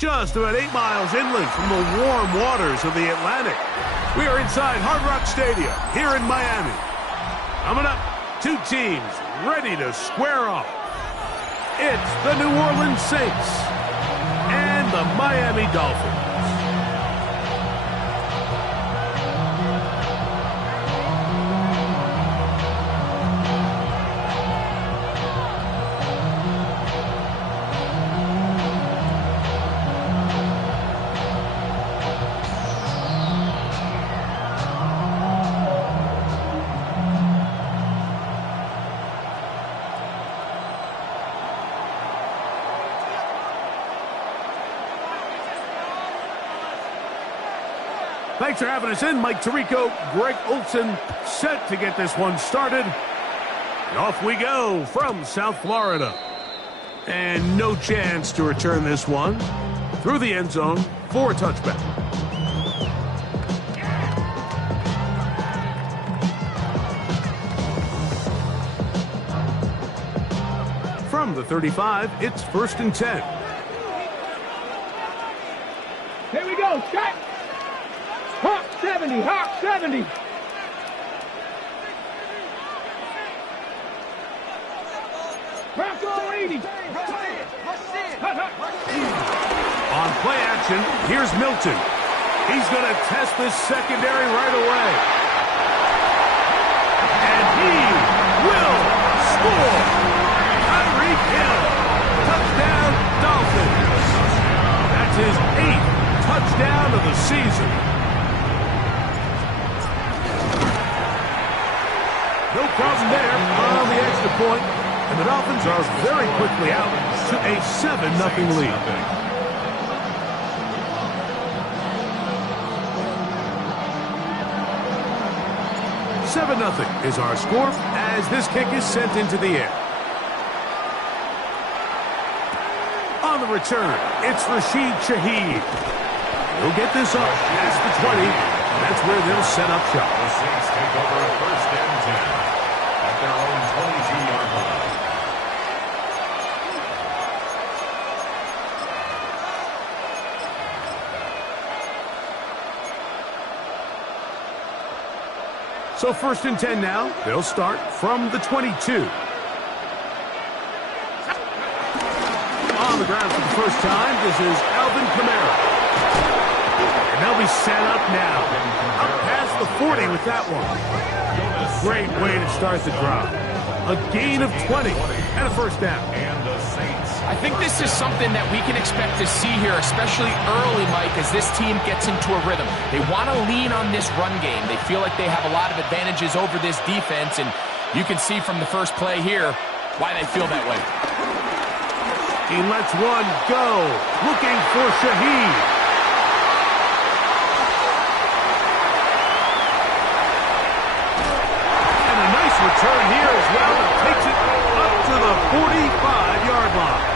just about 8 miles inland from the warm waters of the Atlantic. We are inside Hard Rock Stadium here in Miami. Coming up, two teams ready to square off. It's the New Orleans Saints and the Miami Dolphins. Thanks for having us in. Mike Tirico, Greg Olson, set to get this one started. And off we go from South Florida. And no chance to return this one through the end zone for a touchback. From the 35, it's 1st and 10. Here we go, Scott. Hawk 70, Hawk 70. Bronco 80. On play action, here's Milton. He's going to test this secondary right away. And he will score. Tyreek Hill. Touchdown, Dolphins. That's his 8th touchdown of the season. No problem there on the extra point, and the Dolphins are very quickly out to a 7-0 lead. 7-0 is our score as this kick is sent into the air. On the return, it's Rashid Shaheed. He'll get this up past the 20, and that's where they'll set up shop. The Saints take over 1st and 10 at their own 22-yard line. So 1st and 10 now. They'll start from the 22. On the ground for the first time, this is Alvin Kamara. And they'll be set up now. Up past the 40 with that one. Great way to start the drive. A gain of 20 and a 1st down. And the Saints. I think this is something that we can expect to see here, especially early, Mike, as this team gets into a rhythm. They want to lean on this run game. They feel like they have a lot of advantages over this defense, and you can see from the first play here why they feel that way. He lets one go, looking for Shaheed. And a nice return here as well. It takes it up to the 45-yard line.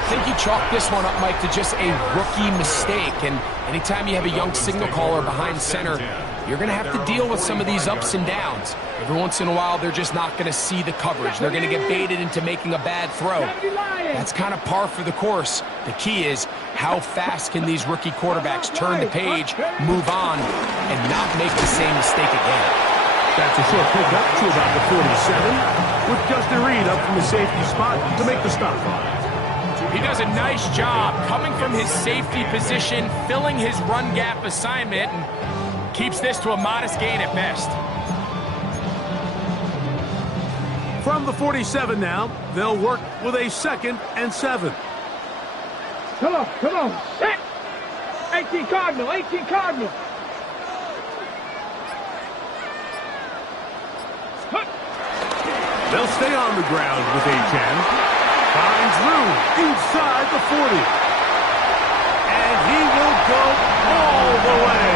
I think you chalk this one up, Mike, to just a rookie mistake. And anytime you have a young signal caller behind center, you're going to have to deal with some of these ups and downs. Every once in a while, they're just not going to see the coverage. They're going to get baited into making a bad throw. That's kind of par for the course. The key is how fast can these rookie quarterbacks turn the page, move on, and not make the same mistake again. That's a short pickup to about the 47, with Justin Reed up from the safety spot to make the stop. He does a nice job coming from his safety position, filling his run gap assignment, and keeps this to a modest gain at best. From the 47 now, they'll work with a 2nd and 7. Come on, set. 18 Cardinal, 18 Cardinal. They'll stay on the ground with Achan. Finds room inside the 40. And he will go all the way.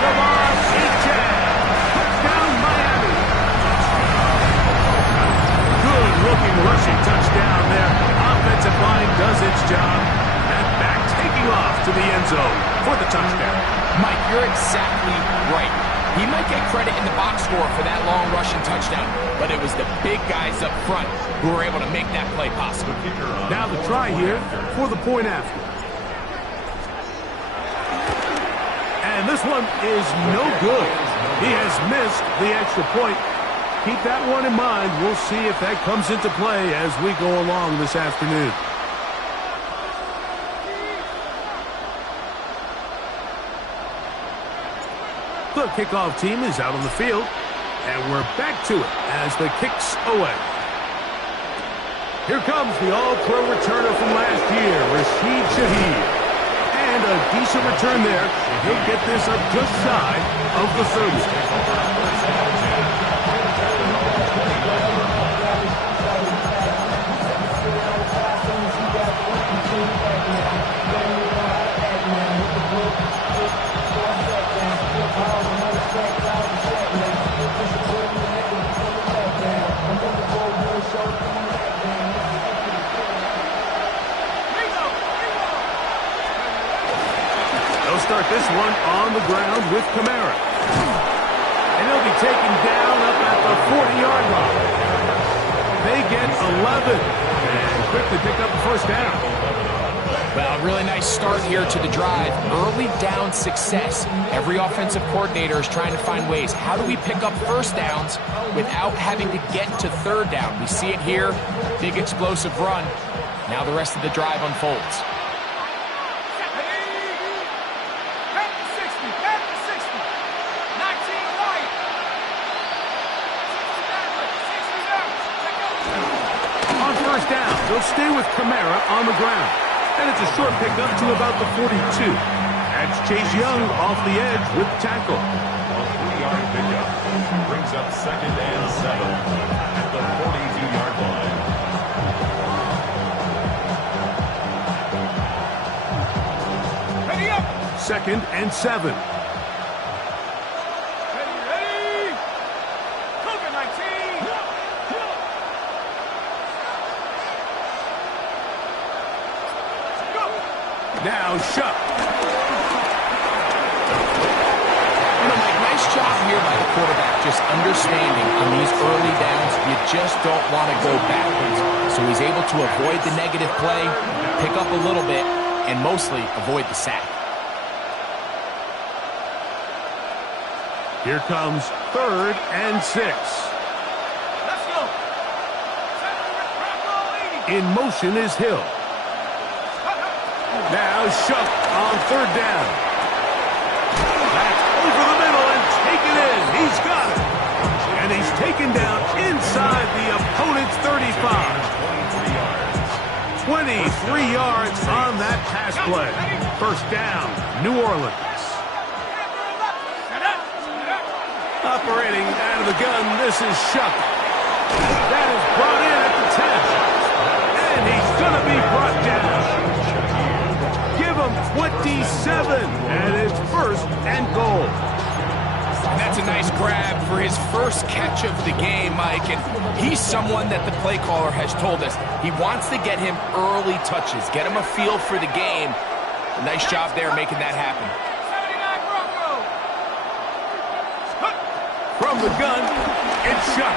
Devon Achan. Touchdown, Miami. Good-looking rushing touchdown there. Offensive line does its job. And back taking off to the end zone for the touchdown. Mike, you're exactly right. He might get credit in the box score for that long rushing touchdown, but it was the big guys up front who were able to make that play possible. Now the try here for the point after. this one is no good. He has missed the extra point. Keep that one in mind. We'll see if that comes into play as we go along this afternoon. The kickoff team is out on the field, and we're back to it as the kick's away. Here comes the all-pro returner from last year, Rashid Shaheed. And a decent return there. He'll get this up just shy of the 30. They'll start this one on the ground with Kamara. And he'll be taken down up at the 40-yard line. They get 11 and quickly pick up the first down. Well, really nice start here to the drive. Early down success. Every offensive coordinator is trying to find ways. How do we pick up first downs without having to get to third down? We see it here. Big explosive run. Now the rest of the drive unfolds. Down. They'll stay with Kamara on the ground. And it's a short pickup to about the 42. That's Chase Young off the edge with the tackle. A 3-yard pickup brings up 2nd and 7 at the 42-yard line. Ready up. 2nd and 7. Ready. Cougar 19. Now Shuck. Mike, nice job here by the quarterback, just understanding on these early downs, you just don't want to go backwards. So he's able to avoid the negative play, pick up a little bit, and mostly avoid the sack. Here comes 3rd and 6. Let's go. In motion is Hill. Now Shuck on 3rd down. That's over the middle and taken in. He's got it. And he's taken down inside the opponent's 35. 23 yards on that pass play. First down, New Orleans. Operating out of the gun, this is Shuck. That is brought in at the 10. And he's going to be brought down. 27, and it's 1st and goal. And that's a nice grab for his first catch of the game, Mike. And he's someone that the play caller has told us he wants to get him early touches, get him a feel for the game. A nice job there making that happen. From the gun, it's Shuck.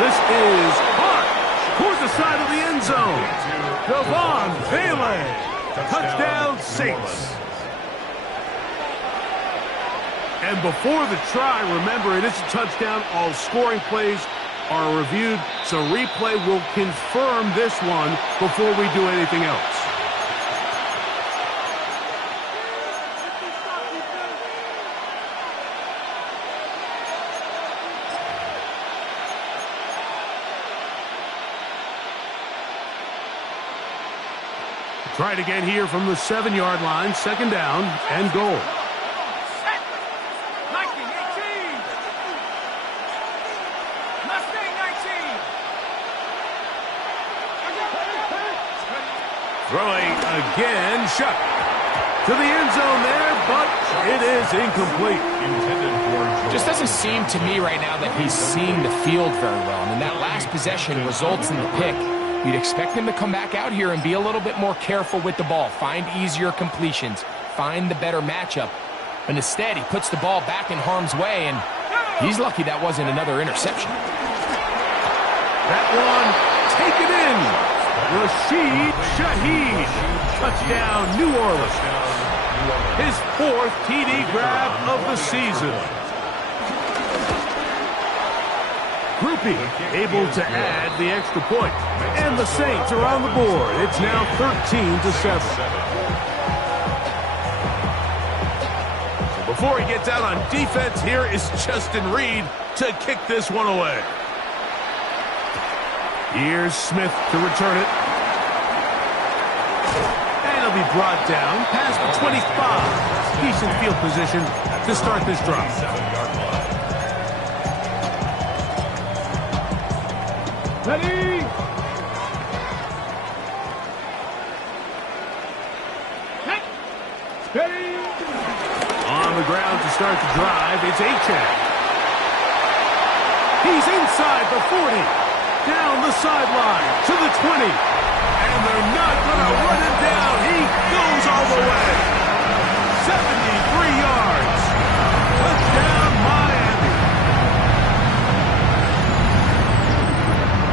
This is hard towards the side of the end zone. Devon Bailey. Touchdown, Saints. And before the try, remember, it is a touchdown. All scoring plays are reviewed, so replay will confirm this one before we do anything else. Try it again here from the 7-yard line. 2nd down and goal. Throwing again, Shuck. To the end zone there, but it is incomplete. Just doesn't seem to me right now that he's seeing the field very well. And that last possession results in the pick. You'd expect him to come back out here and be a little bit more careful with the ball, find easier completions, find the better matchup. But instead, he puts the ball back in harm's way, and he's lucky that wasn't another interception. That one taken in. Rashid Shaheed. Touchdown, New Orleans. His 4th TD grab of the season. Groupie able to add the extra point. And the Saints are on the board. It's now 13-7. So before he gets out on defense, here is Justin Reed to kick this one away. Here's Smith to return it. And he'll be brought down past the 25. Decent field position to start this drive. 7-yard line. Ready? Set. Steady. On the ground to start the drive, it's Achane. He's inside the 40. Down the sideline to the 20. And they're not going to run him down. He goes all the way. 73 yards. Touchdown, Miami.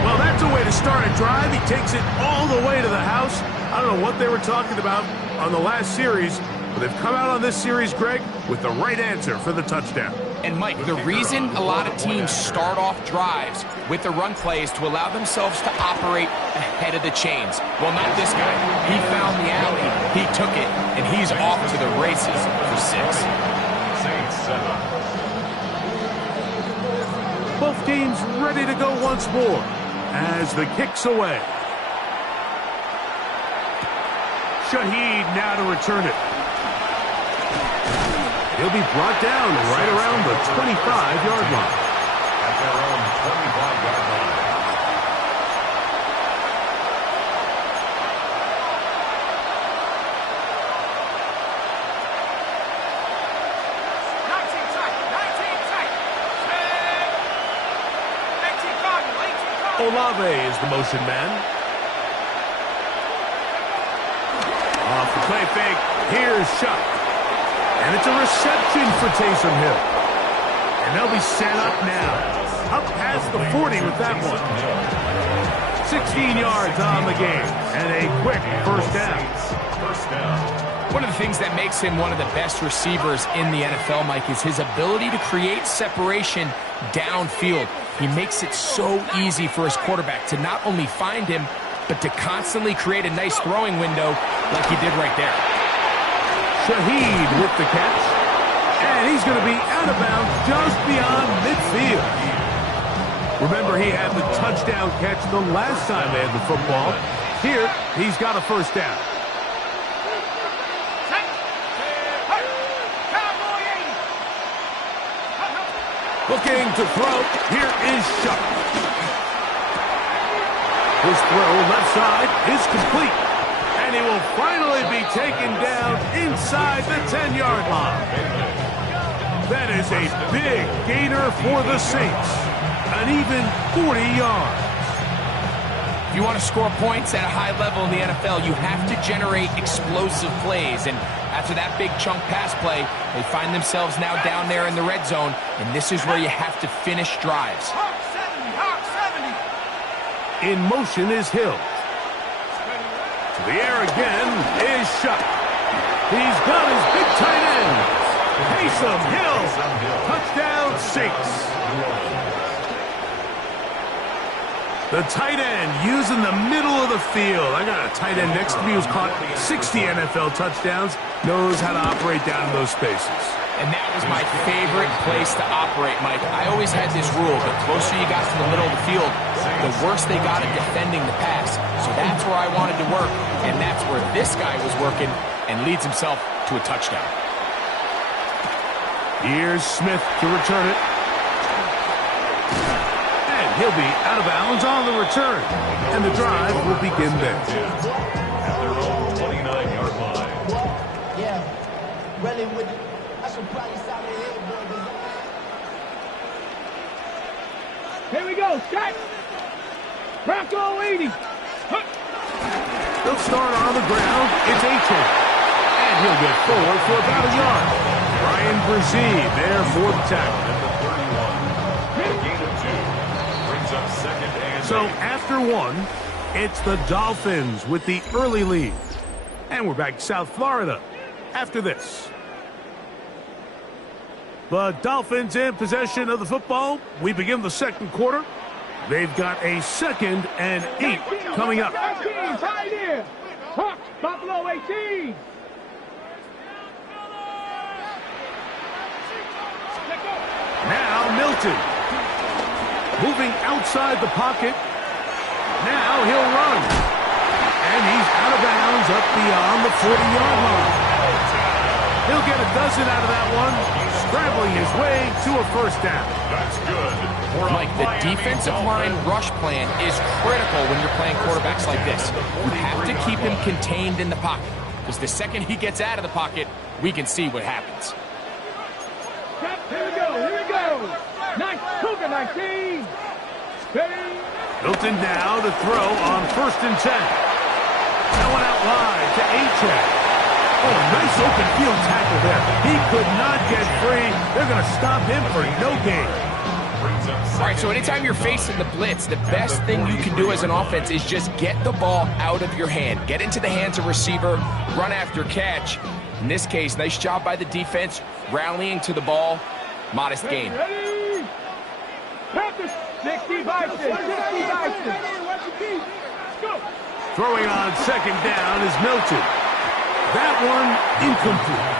Well, that's a way to start a drive. He takes it all the way to the house. I don't know what they were talking about on the last series, but they've come out on this series, Greg, with the right answer for the touchdown. And, Mike, the reason a lot of teams start off drives with the run play is to allow themselves to operate ahead of the chains. Well, not this guy. He found the alley, he took it, and he's off to the races for 6. Saints 7. Both teams ready to go once more as the kick's away. Shaheed now to return it. He'll be brought down right around the 25-yard line. At their own 25-yard line. Olave is the motion man. Off the play fake. Here's Shuck. And it's a reception for Taysom Hill. And they'll be set up now. Up past the 40 with that one. 16 yards on the game. And a quick first down. First down. One of the things that makes him one of the best receivers in the NFL, Mike, is his ability to create separation downfield. He makes it so easy for his quarterback to not only find him, but to constantly create a nice throwing window like he did right there. Shaheed with the catch. And he's going to be out of bounds just beyond midfield. Remember, he had the touchdown catch the last time they had the football. Here, he's got a first down. Looking to throw. Here is Shuck. His throw left side is complete. And he will finally be taken down inside the 10-yard line. That is a big gainer for the Saints. An even 40 yards. If you want to score points at a high level in the NFL, you have to generate explosive plays. And after that big chunk pass play, they find themselves now down there in the red zone, and this is where you have to finish drives. In motion is Hill. To the air again is Shuck. He's got his big tight end. Taysom Hill. Touchdown, Saints. The tight end using the middle of the field. I got a tight end next to me who's caught 60 NFL touchdowns. Knows how to operate down in those spaces. And that was my favorite place to operate, Mike. I always had this rule. The closer you got to the middle of the field, the worse they got at defending the pass. So that's where I wanted to work. And that's where this guy was working and leads himself to a touchdown. Here's Smith to return it. And he'll be out of bounds on the return. And the drive will begin there. At their own 29-yard line. Yeah, really with it. I should probably stop the head, bro. Here we go, Shaq. Bronco 80. They'll start on the ground. It's Achane. And he'll get forward for about a yard. Ryan Brzee there for the tackle. At the 31. Gain of 2. Brings up second and So 8. after one, it's the Dolphins with the early lead. And we're back to South Florida. after this. The Dolphins in possession of the football. We begin the second quarter. They've got a 2nd and 8 coming up. 18, right here. Hawks, Buffalo 18. Now Milton. Moving outside the pocket. Now he'll run. And he's out of bounds up beyond the 40-yard line. He'll get a dozen out of that one, scrambling his way to a first down. That's good. Mike, the defensive line rush plan is critical when you're playing quarterbacks like this. You have to keep him contained in the pocket, because the second he gets out of the pocket, we can see what happens. Here we go. Nice, Cougar 19. Steady. Milton now to throw on 1st and 10. That one out wide to A-Check. Oh, nice open field tackle there. He could not get free. They're going to stop him for no gain. All right, so anytime you're facing the blitz, the best thing you can do as an offense is just get the ball out of your hand. Get into the hands of receiver, run after catch. In this case, nice job by the defense, rallying to the ball. Modest gain. Ready. Panthers, 60 Bison, 60 Bison. Let's go. Throwing on 2nd down is Milton. That one incomplete.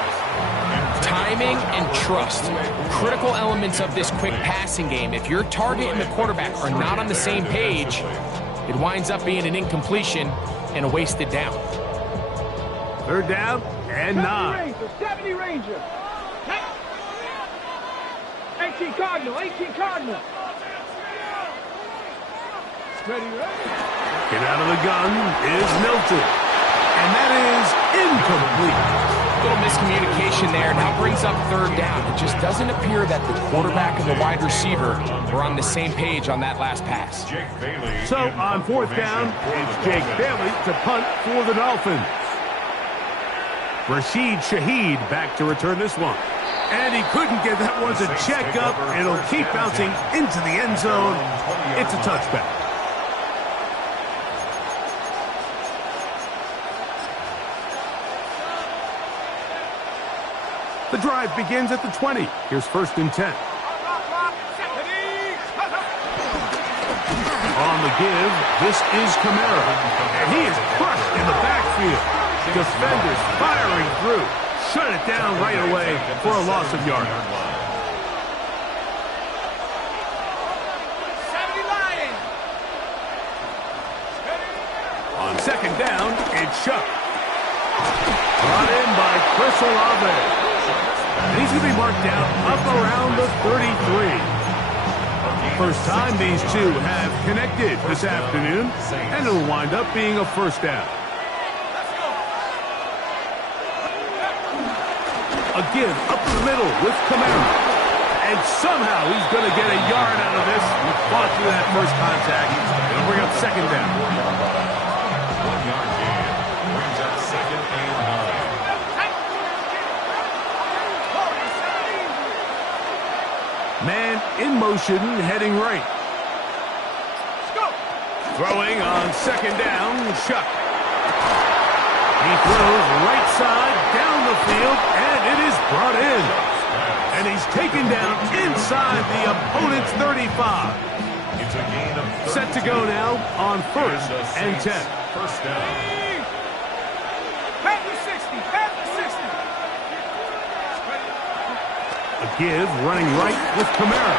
Timing and trust, critical elements of this quick passing game. If your target and the quarterback are not on the same page, it winds up being an incompletion and a wasted down. 3rd down and 9. 70 Ranger. 18 Cardinal, 18 Cardinal. Ready. Get out of the gun is Milton. And that is incomplete. A little miscommunication there. Now brings up 3rd down. It just doesn't appear that the quarterback and the wide receiver were on the same page on that last pass. So on 4th down, it's Jake Bailey to punt for the Dolphins. Rashid Shaheed back to return this one. And he couldn't get that one to check up. It'll keep bouncing into the end zone. It's a touchback. The drive begins at the 20. Here's 1st and 10. On the give, this is Kamara. And he is crushed in the backfield. Defenders firing through. Shut it down right away for a loss of yardage. 70 Lions. On 2nd down, it's Shuck. Brought in by Chris Olave. And he's going to be marked down up around the 33. First time these two have connected this afternoon, and it'll wind up being a 1st down. A give up the middle with Kamara. And somehow he's going to get a yard out of this. He fought through that first contact. It'll bring up 2nd down. 1-yard gain. Brings up 2nd and 9. Man in motion, heading right. Throwing on 2nd down, Shuck. He throws right side, down the field, and it is brought in. And he's taken down inside the opponent's 35. It's a gain of Set to go now on 1st and 10. 1st down. Panther 60, Panther 60. A give running right with Kamara.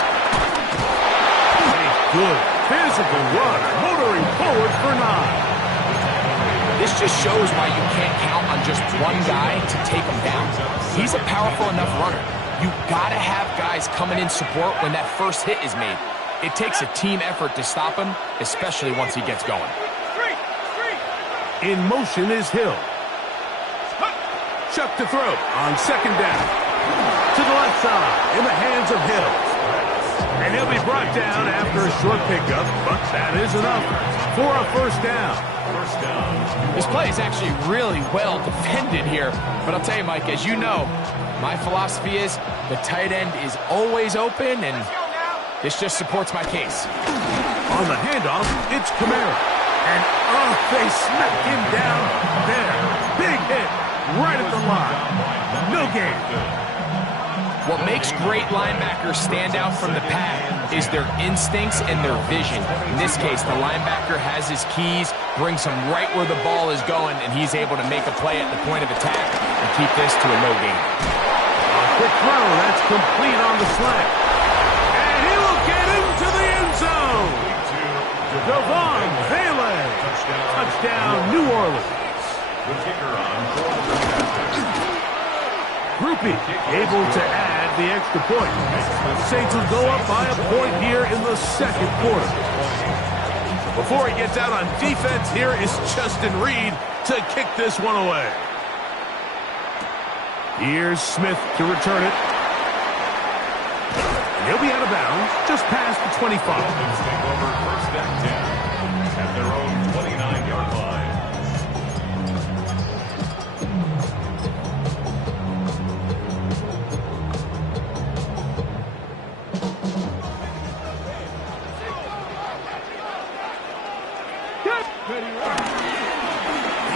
A good physical run, motoring forward for 9. This just shows why you can't count on just one guy to take him down. He's a powerful enough runner. You gotta have guys coming in support when that first hit is made. It takes a team effort to stop him, especially once he gets going. In motion is Hill. Chuck to throw on 2nd down. To the left side, in the hands of Hill. And he'll be brought down after a short pickup, but that is enough for a 1st down. This play is actually really well defended here. But I'll tell you, Mike, as you know, my philosophy is the tight end is always open, and this just supports my case. On the handoff, it's Kamara. And, oh, they smack him down there. Big hit. right at the line. No gain. What makes great linebackers stand out from the pack is their instincts and their vision. In this case, the linebacker has his keys, brings him right where the ball is going, and he's able to make a play at the point of attack and keep this to a no gain. Quick throw, that's complete on the slant. And he will get into the end zone. Devon Vele. Touchdown, New Orleans. The kicker on Groupie able to add the extra point. Saints will go up by a point here in the second quarter. Before he gets out on defense, here is Justin Reed to kick this one away. Here's Smith to return it. And he'll be out of bounds just past the 25. Dolphins take over first and 10 at their own 29-yard line.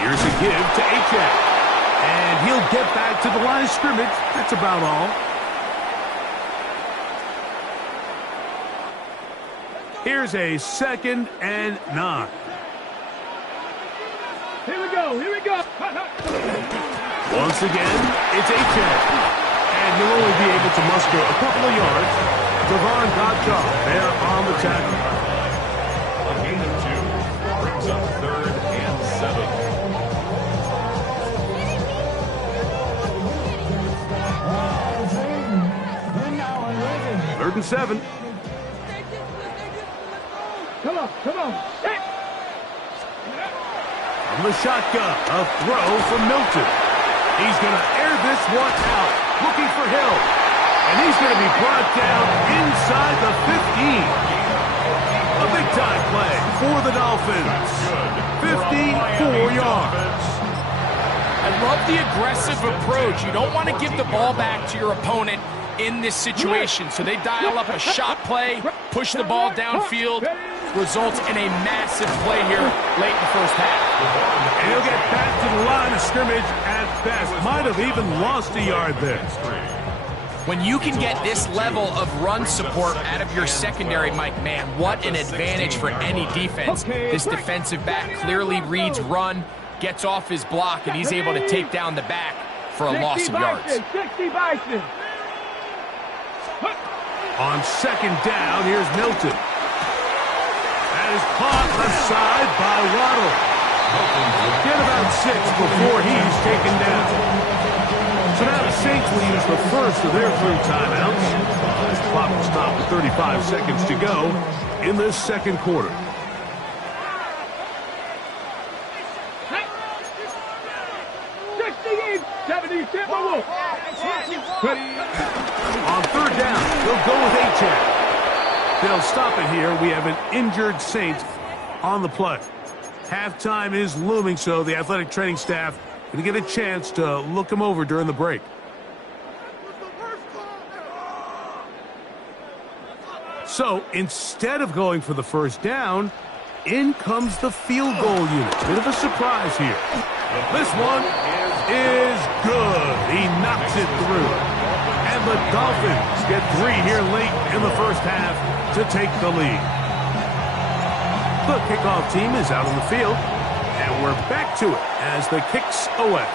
Here's a give to Achek. And he'll get back to the line of scrimmage. That's about all. Here's a 2nd and 9. Here we go. Here we go. Once again, it's Achek. And he'll only be able to muster a couple of yards. Devon Godchaux there on the tackle. A gain of 2 brings up 3rd and 7. Third and 7. Come on. Come on. Set. From the shotgun, a throw from Milton. He's going to air this one out, looking for Hill. And he's going to be brought down inside the 15. A big-time play for the Dolphins. 54 yards. I love the aggressive approach. You don't want to give the ball back to your opponent in this situation. So they dial up a shot play, push the ball downfield, results in a massive play here late in the first half. And he'll get back to the line of scrimmage at best. Might have even lost a yard there. When you can get this level of run support out of your secondary, Mike, man, what an advantage for any defense. This defensive back clearly reads run, gets off his block, and he's able to take down the back for a loss of yards. 60 Bison. On 2nd down, here's Milton. That is caught left side by Waddle. Get about 6 before he's taken down. So now the Saints will use the first of their 3 timeouts. The clock will stop with 35 seconds to go in this second quarter. On 3rd down, they'll go with Achek. They'll stop it here. We have an injured Saints on the play. Halftime is looming, so the athletic training staff going to get a chance to look him over during the break. So instead of going for the first down, in comes the field goal unit. Bit of a surprise here. This one is good. He knocks it through. And the Dolphins get 3 here late in the first half to take the lead. The kickoff team is out on the field, and we're back to it as the kick's away.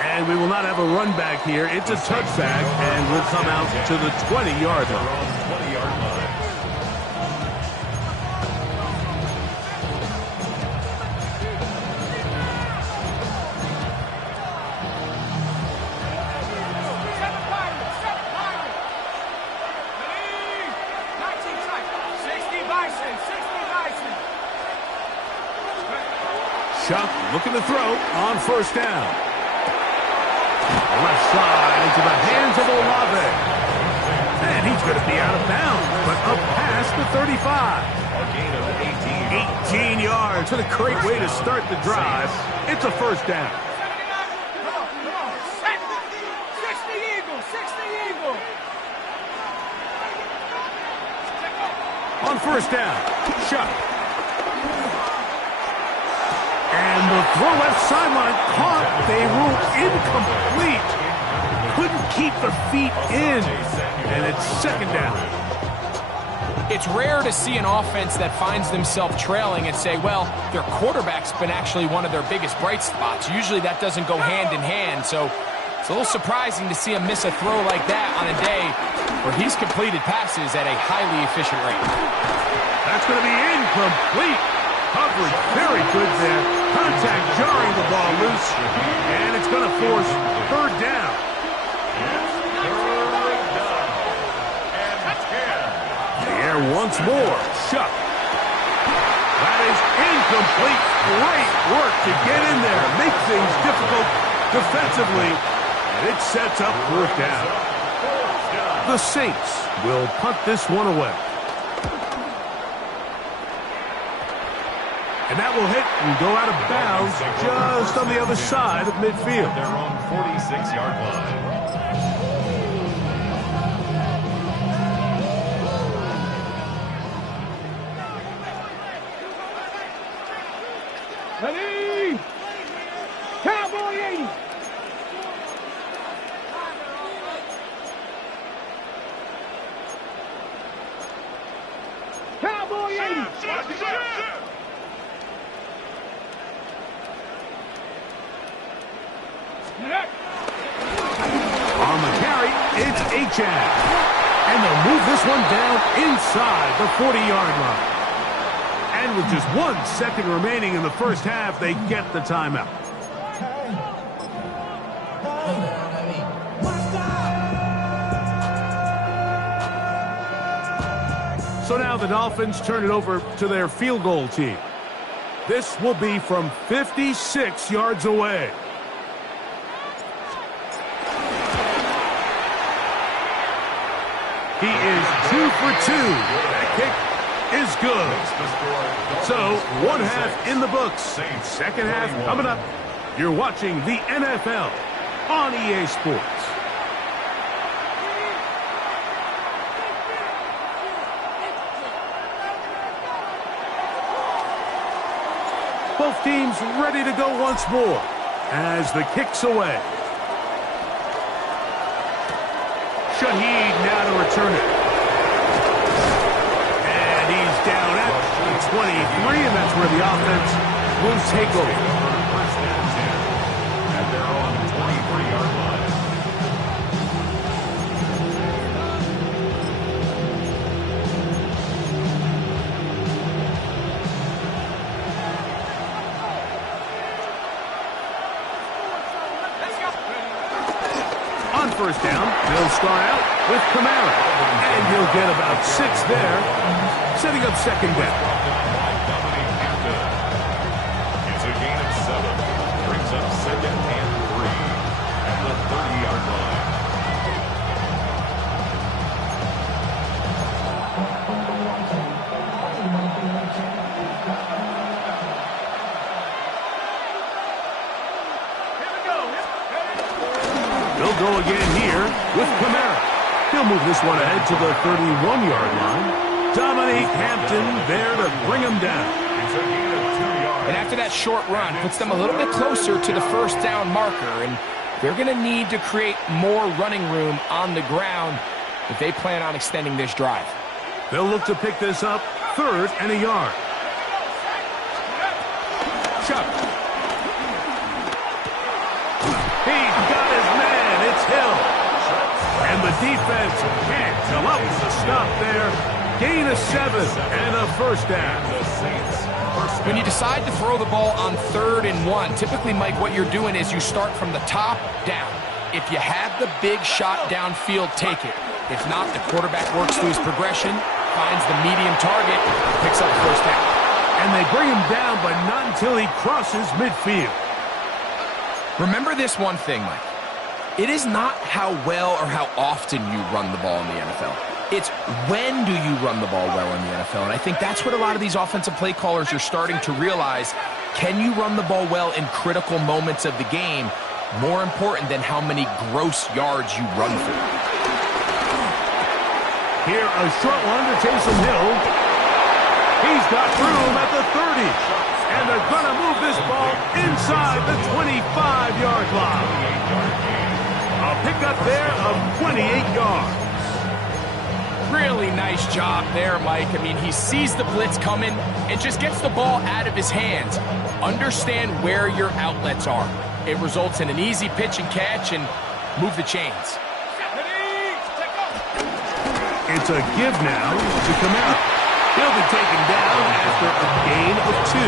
And we will not have a run back here. It's a touchback, and we'll come out to the 20-yard line. Chuck looking to throw on 1st down. Left side into the hands of Olave. And he's going to be out of bounds, but up past the 35. A gain of 18 yards. What a great way to start the drive. It's a 1st down. On 1st down, Chuck. And the throw left sideline, caught. They rule incomplete. Couldn't keep the feet in, and it's second down. It's rare to see an offense that finds themselves trailing and say, well, their quarterback's been actually one of their biggest bright spots. Usually that doesn't go hand in hand, so it's a little surprising to see him miss a throw like that on a day where he's completed passes at a highly efficient rate. That's going to be incomplete. Coverage very good there. Contact jarring the ball loose, and it's going to force third down. Once more, Shuck. That is incomplete. Great work to get in there, make things difficult defensively, and it sets up fourth down. The Saints will punt this one away. And that will hit and go out of bounds just on the other side of midfield. Their own 46-yard line. Ready? Cowboy 80. Cowboy 80. On the carry, it's Achad. And they'll move this one down inside the 40-yard line. And with just 1 second remaining in the first half, they get the timeout. So now the Dolphins turn it over to their field goal team. This will be from 56 yards away. He is 2 for 2. That kick is good. So, one half in the books. Second half coming up. You're watching the NFL on EA Sports. Both teams ready to go once more as the kick's away. Shaheed now to return it. And he's down at 23, and that's where the offense will take over. First and 10 at their own 23-yard line. On first down, they'll start out with Kamara. And he'll get about 6 there, setting up second down. It's a gain of 7. Brings up second and 3 at the 30-yard line. They'll go again here with Kamara. He'll move this one ahead to the 31-yard line. Dominique Hampton there to bring him down. It's a gain of 2 yards. And after that short run, puts them a little bit closer to the first down marker. And they're going to need to create more running room on the ground if they plan on extending this drive. They'll look to pick this up 3rd and a yard. Chuck. He's got his man. It's Hill. And the defense can't come up with a stop there. Gain of 7 and a first down. The Saints. When you decide to throw the ball on 3rd and 1, typically, Mike, what you're doing is you start from the top down. If you have the big shot downfield, take it. If not, the quarterback works through his progression, finds the medium target, picks up first down. And they bring him down, but not until he crosses midfield. Remember this one thing, Mike. It is not how well or how often you run the ball in the NFL. It's when do you run the ball well in the NFL. And I think that's what a lot of these offensive play callers are starting to realize. Can you run the ball well in critical moments of the game? More important than how many gross yards you run for. Here, a short one to Taysom Hill. He's got room at the 30. And they're going to move this ball inside the 25-yard line. A pickup there of 28 yards. Really nice job there, Mike. I mean, he sees the blitz coming and just gets the ball out of his hands. Understand where your outlets are. It results in an easy pitch and catch and move the chains. It's a give now to Kamara. He'll be taken down after a gain of 2.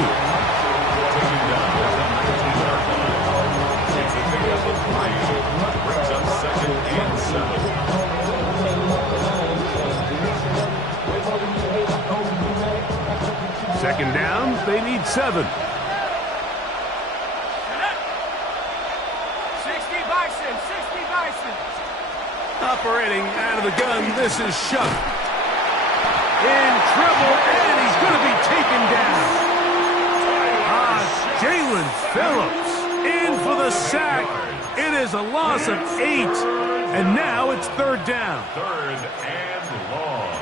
It's a pickup of 3. Brings up 2nd and 7. Second down, they need 7. 60 Bison, 60 Bison. Operating out of the gun, this is Shuck. In trouble, and he's going to be taken down. Jalen Phillips in for the sack. It is a loss of 8, and now it's 3rd down. 3rd and long.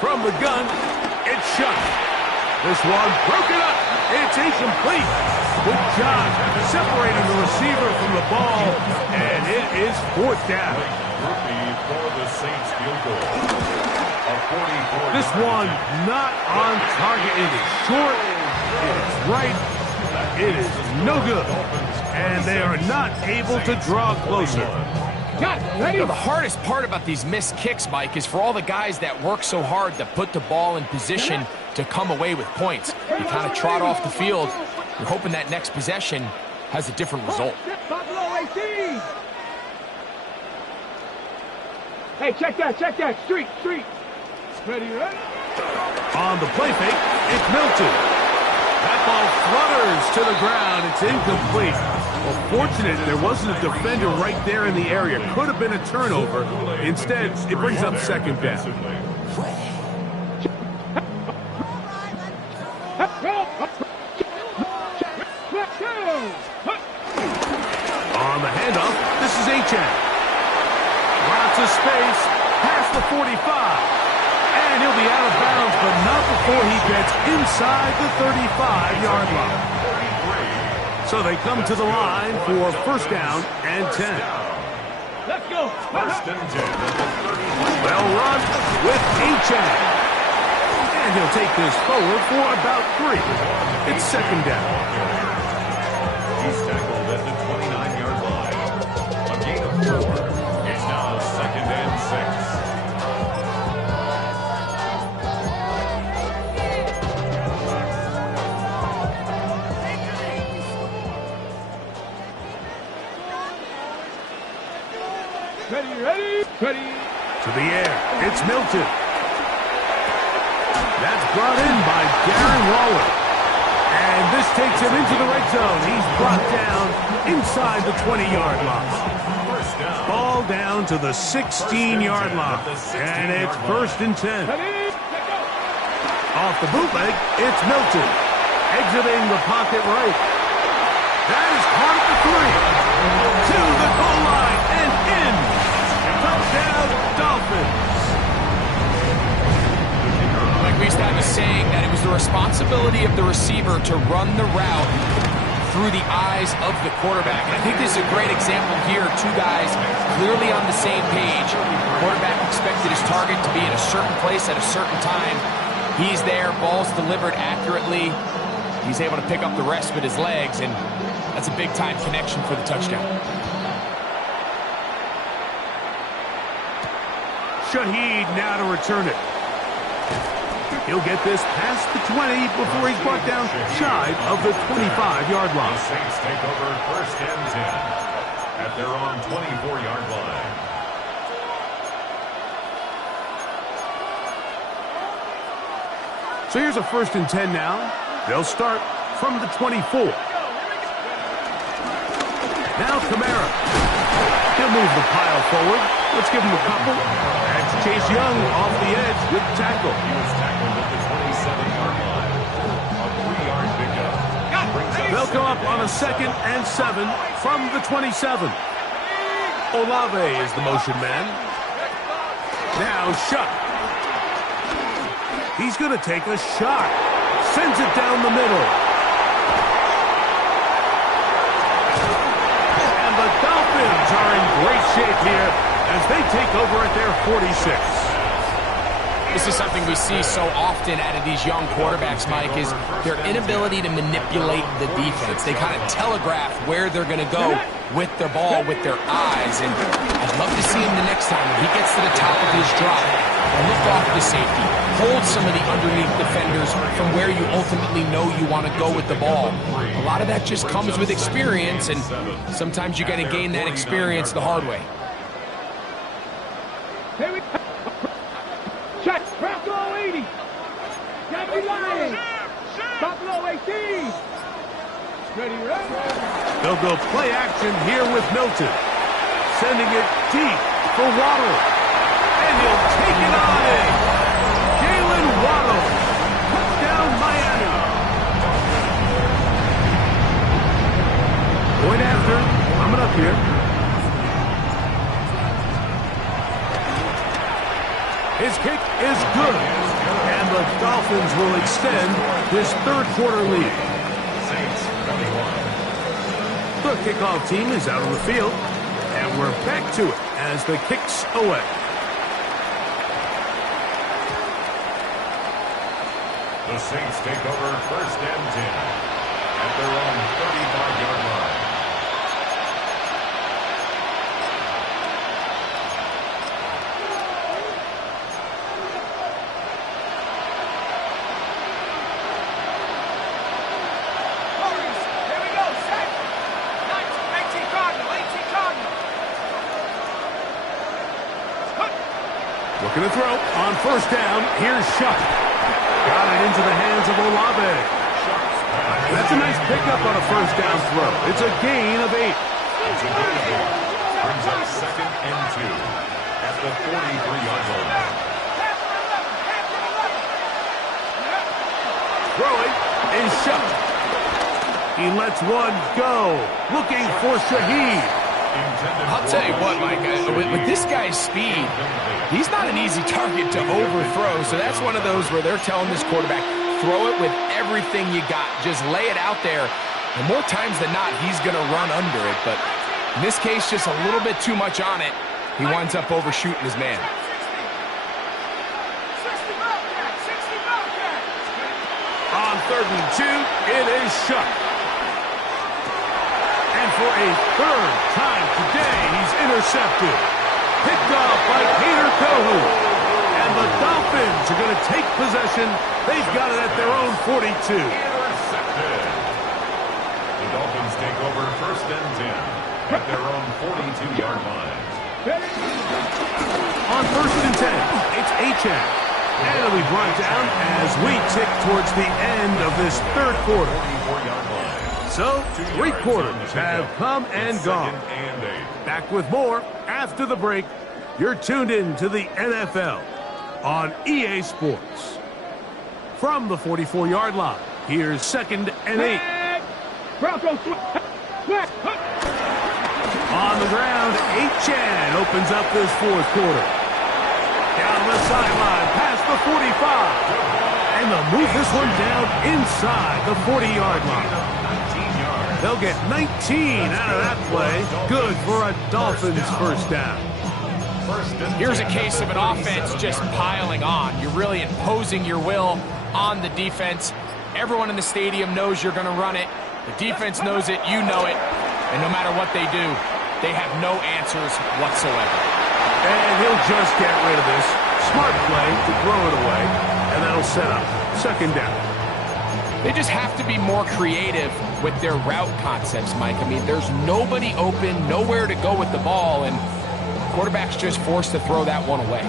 From the gun, it's Shuck. This one broken up. It's incomplete. Good job separating the receiver from the ball, and it is 4th down. For the Saints field goal. This one not on target. It is short. It is right. It is no good. And they are not able to draw closer. Got it. Ready? You know, the hardest part about these missed kicks, Mike, is for all the guys that work so hard to put the ball in position to come away with points. You kind of trot off the field. You're hoping that next possession has a different result. Buffalo 18. Hey, check that. Street. Ready? On the play fake, it's Milton. That ball flutters to the ground. It's incomplete. Well, fortunate there wasn't a defender right there in the area. Could have been a turnover. Instead, it brings up 2nd down. On the handoff, this is Achan. Lots of space, past the 45. And he'll be out of bounds, but not before he gets inside the 35-yard line. So they come to the line for 1st down and 10. Let's go. 1st and 10. Well run with Achan. And he'll take this forward for about 3. It's 2nd down. He's tackled at the 29-yard line. A gain of 4. It's now 2nd and 6. Ready. To the air, it's Milton. That's brought in by Darren Waller. And this takes him into the red zone. He's brought down inside the 20-yard line. Ball down to the 16-yard line. And it's 1st and 10. Off the bootleg, it's Milton. Exiting the pocket right. That is caught at the 3. To the goal line and in. Touchdown, Dolphins. Like we used to have a saying that it was the responsibility of the receiver to run the route through the eyes of the quarterback. And I think this is a great example here. 2 guys clearly on the same page. Quarterback expected his target to be in a certain place at a certain time. He's there, ball's delivered accurately. He's able to pick up the rest with his legs, and that's a big-time connection for the touchdown. Shaheed now to return it. He'll get this past the 20 before he's brought down shy of the 25-yard line. The Saints take over 1st and 10 at their own 24-yard line. So here's a 1st and 10 now. They'll start from the 24. Now Kamara. He'll move the pile forward. Let's give him a couple. That's Chase Young off the edge with the tackle. He was tackled at the 27-yard line. A 3-yard pickup. They'll come up on a 2nd and 7 from the 27. Olave is the motion man. Now Shuck. He's going to take a shot. Sends it down the middle. And the Dolphins are in great shape here as they take over at their 46. This is something we see so often out of these young quarterbacks, Mike, is their inability to manipulate the defense. They kind of telegraph where they're going to go with their ball, with their eyes. And I'd love to see him the next time when he gets to the top of his drop. Look off the safety. Hold some of the underneath defenders from where you ultimately know you want to go with the ball. A lot of that just comes with experience, and sometimes you got to gain that experience the hard way. Here we go. Check. Buffalo 80. Jackie Lions. Buffalo 18. Ready, ready. They'll go play action here with Milton. Sending it deep for Waddle. And he'll take it on in. Jalen Waddle. Touchdown, Miami. Point after. Coming up here. His kick is good. And the Dolphins will extend this third-quarter lead. The kickoff team is out on the field. And we're back to it as the kick's away. The Saints take over 1st and 10 at their own 35-yard line. Here we go. Set. 19 Cardinal. 18 Cardinal. Looking to throw on 1st down. Here's Shuck. Got it into the hands of Olave. That's a nice pickup on a 1st down throw. It's a gain of 8. It's a gain of 8. Brings up 2nd and 2 at the 43-yard line. Throwing is Shuck. He lets one go. Looking for Shaheed. I'll tell you what, Mike, with this guy's speed, he's not an easy target to overthrow. So that's one of those where they're telling this quarterback, throw it with everything you got. Just lay it out there. And more times than not, he's going to run under it. But in this case, just a little bit too much on it. He winds up overshooting his man. On 3rd and 2, it is Shuck. And for a 3rd time today, he's intercepted. Picked off by Peter Kohu. And the Dolphins are going to take possession. They've got it at their own 42. Intercepted. The Dolphins take over 1st and 10 at their own 42-yard line. On 1st and 10, it's Achane. And it'll be brought down as we tick towards the end of this 3rd quarter. 44-yard line. So, 3 quarters have come and gone. Back with more after the break. You're tuned in to the NFL on EA Sports. From the 44-yard line, here's 2nd and 8. Broncos. On the ground, Achane opens up this 4th quarter. Down the sideline, past the 45. And they'll move this one down inside the 40-yard line. They'll get 19 out of that play. Good for a Dolphins 1st down. Here's a case of an offense just piling on. You're really imposing your will on the defense. Everyone in the stadium knows you're going to run it. The defense knows it, you know it. And no matter what they do, they have no answers whatsoever. And he'll just get rid of this. Smart play to throw it away. And that'll set up 2nd down. They just have to be more creative with their route concepts, Mike. I mean, there's nobody open, nowhere to go with the ball, and quarterback's just forced to throw that one away.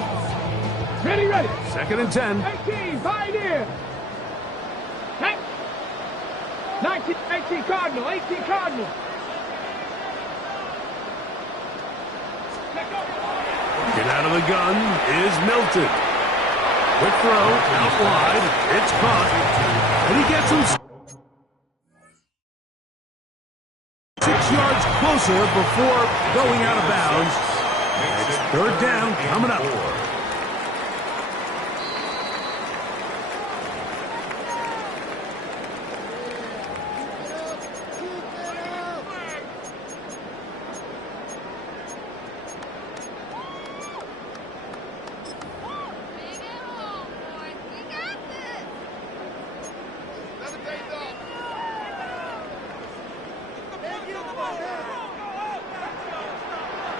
Ready, ready. 2nd and 10. 18, pioneer. 18 Cardinal, 18 Cardinal. Get out of the gun is Milton. Quick throw, out wide. It's caught. And he gets him. closer before going out of bounds. It's third down coming up.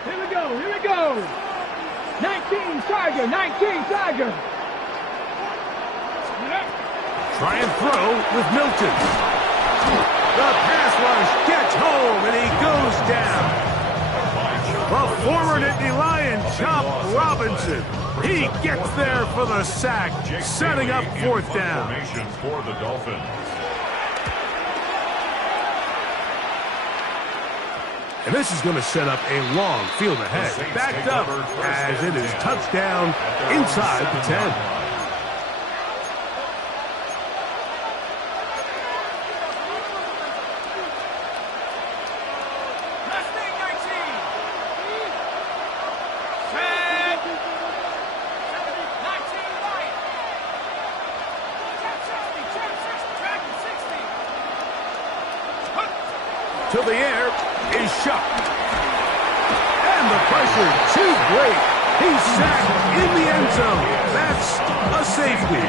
Here we go. 19 Tiger, 19 Tiger. Try and throw with Milton. The pass rush gets home and he goes down. The former Nittany Lion, Chop Robinson. He gets there for the sack, setting up fourth down. For the Dolphins. And this is going to set up a long field ahead. Backed up as it is touchdown inside the 10. To the air is Shuck. And the pressure too great. He's sacked in the end zone. That's a safety.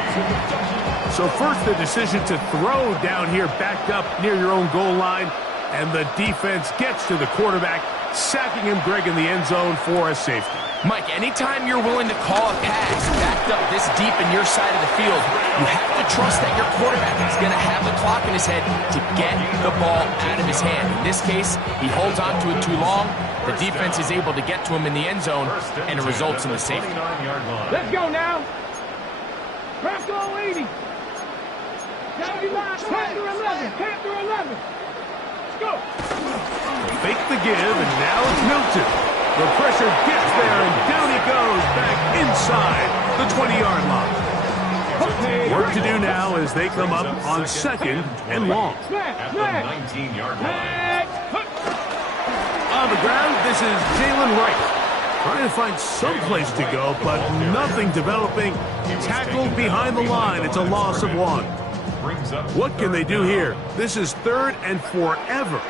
So first the decision to throw down here backed up near your own goal line. And the defense gets to the quarterback, sacking him, Greg, in the end zone for a safety. Mike, anytime you're willing to call a pass backed up this deep in your side of the field, you have to trust that your quarterback is going to have the clock in his head to get the ball out of his hand. In this case, he holds on to it too long. The defense is able to get to him in the end zone, and it results in the safety. Let's go now. Bronco 80. 79, Panther 11, Panther 11. Let's go. Fake the give, and now it's Milton. The pressure gets there, and down he goes back inside the 20-yard line. Work to do now as they come up on second and long. At the 19-yard line. On the ground, this is Jalen Wright. Trying to find some place to go, but nothing developing. Tackled behind the line. It's a loss of 1. What can they do here? This is third and forever.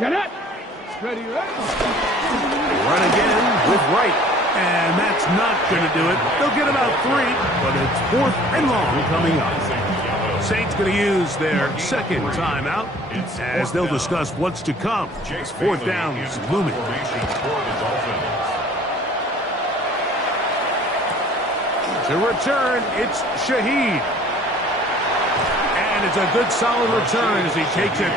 Get it. Ready, ready. Run again with Wright. And that's not going to do it. They'll get about 3, but it's fourth and long coming up. Saints going to use their second timeout as they'll discuss what's to come. Fourth down is looming. To return, it's Shaheed. And it's a good solid return as he takes it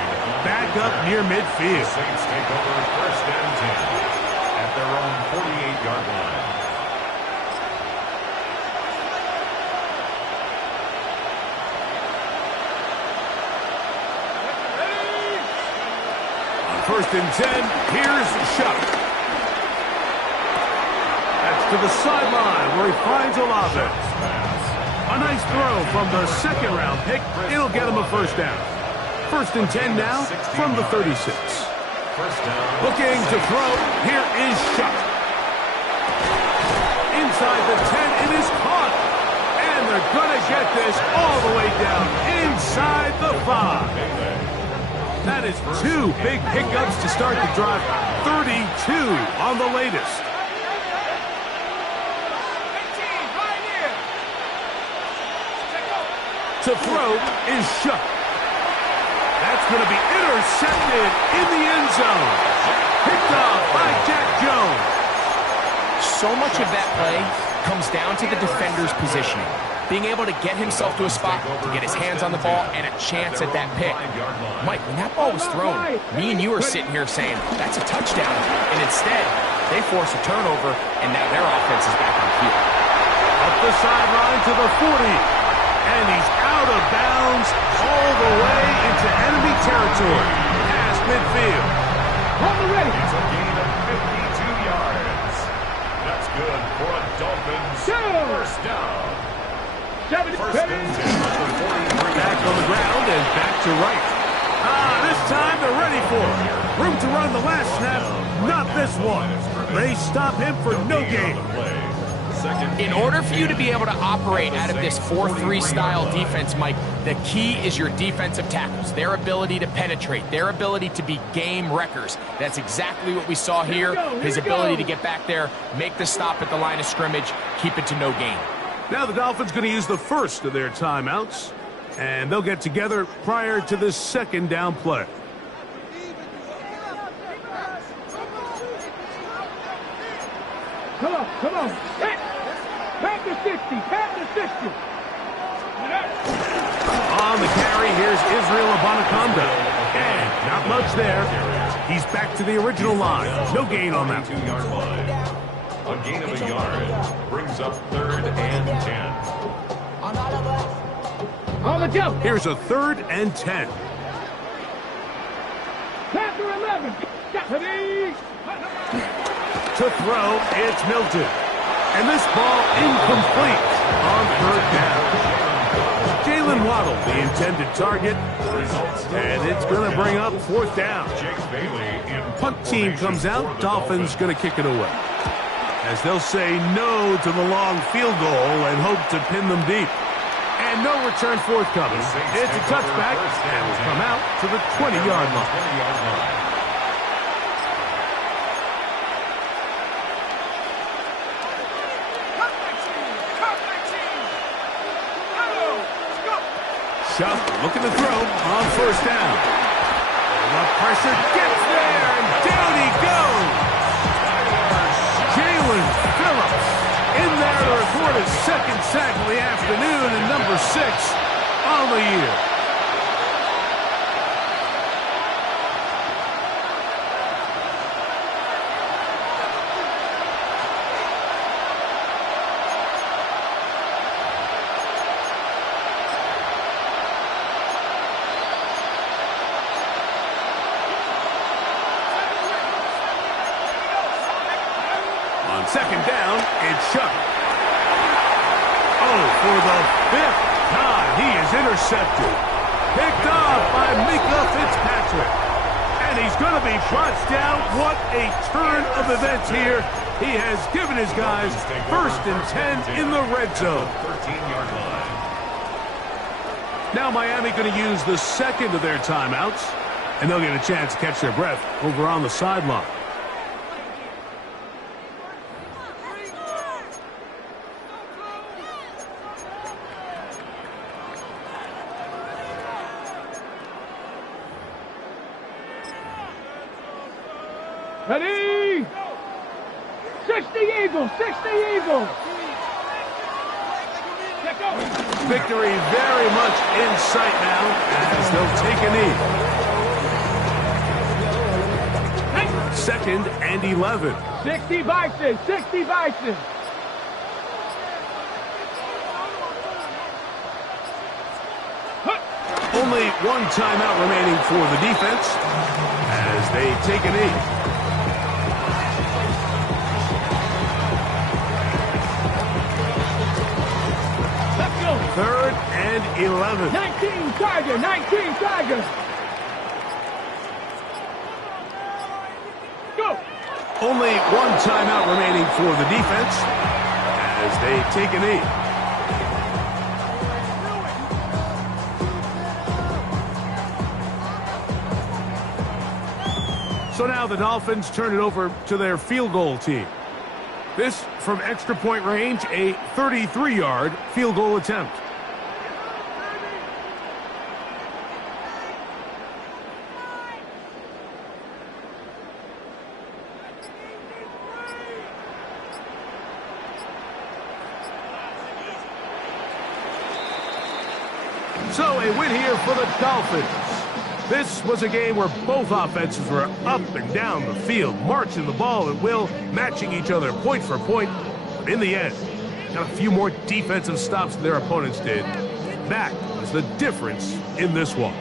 back up near midfield. Saints take over first and 10 at their own 48-yard line. On first and 10, here's Shuck. That's to the sideline where he finds Olave. A nice throw from the second-round pick. It'll get him a first down. First and 10 now from the 36. Looking to throw. Here is Shuck. Inside the 10, it is caught. And they're going to get this all the way down inside the 5. That is 2 big pickups to start the drive. 32 on the latest. To throw is Shuck. That's going to be intercepted in the end zone. Picked off by Jack Jones. So much of that play comes down to the defender's positioning. Being able to get himself to a spot to get his hands on the ball and a chance at that pick. Mike, when that ball was thrown, me and you are sitting here saying, that's a touchdown. And instead, they force a turnover, and now their offense is back on the field. Up the sideline to the 40. And he's out of bounds all the way into enemy territory. Past midfield. On the ready. It's a gain of 52 yards. That's good for a Dolphins first down. First and 10. Back on the ground and back to right. This time they're ready for. Room to run the last snap. Not this one. They stop him for no gain. In order for you to be able to operate out of this 4-3 style defense, Mike, the key is your defensive tackles, their ability to penetrate, their ability to be game wreckers. That's exactly what we saw here. His ability to get back there, make the stop at the line of scrimmage, keep it to no gain. Now the Dolphins going to use the first of their timeouts, and they'll get together prior to the second down play. Come on, come on. Pat the 60, pat the 60. On the carry, here's Israel Abanaconda. And not much there. He's back to the original line. No gain on that. 2-yard line. A gain of a yard brings up 3rd and 10. On the jump. Here's a 3rd and 10. Panther 11. To throw, it's Milton. And this ball incomplete on 3rd down. Jalen Waddle, the intended target. And it's going to bring up 4th down. Punt team comes out. Dolphins going to kick it away, as they'll say no to the long field goal and hope to pin them deep. And no return forthcoming. It's a touchback and will come out to the 20-yard line. Schupp looking to throw on 1st down. The pressure gets there, and down he goes. Jalen Phillips in there to record his 2nd sack of the afternoon and number 6 on the year. On 2nd down, it's Schupp. Oh, for the 5th time, he is intercepted. Picked off by Mika Fitzpatrick. And he's going to be brought down. What a turn of events here. He has given his guys 1st and 10 in the red zone. 13-yard line. Now Miami going to use the 2nd of their timeouts, and they'll get a chance to catch their breath over on the sideline. Ready? 60 Eagles, 60 Eagles. Victory very much in sight now as they'll take a knee. 2nd and 11. 60 Bison, 60 Bison. Only one timeout remaining for the defense as they take a knee. Let's go. 3rd and 11. 19 Tiger, 19 Tiger. Go. Only one timeout remaining for the defense as they take a knee. So now the Dolphins turn it over to their field goal team. This from extra point range, a 33-yard field goal attempt. So a win here for the Dolphins. This was a game where both offenses were up and down the field, marching the ball at will, matching each other point for point. But in the end, got a few more defensive stops than their opponents did. That was the difference in this one.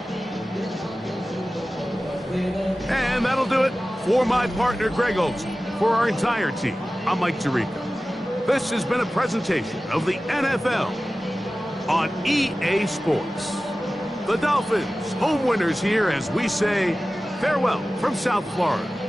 And that'll do it for my partner, Greg Olson. For our entire team, I'm Mike Tirico. This has been a presentation of the NFL on EA Sports. The Dolphins, home winners here as we say, Farewell from South Florida.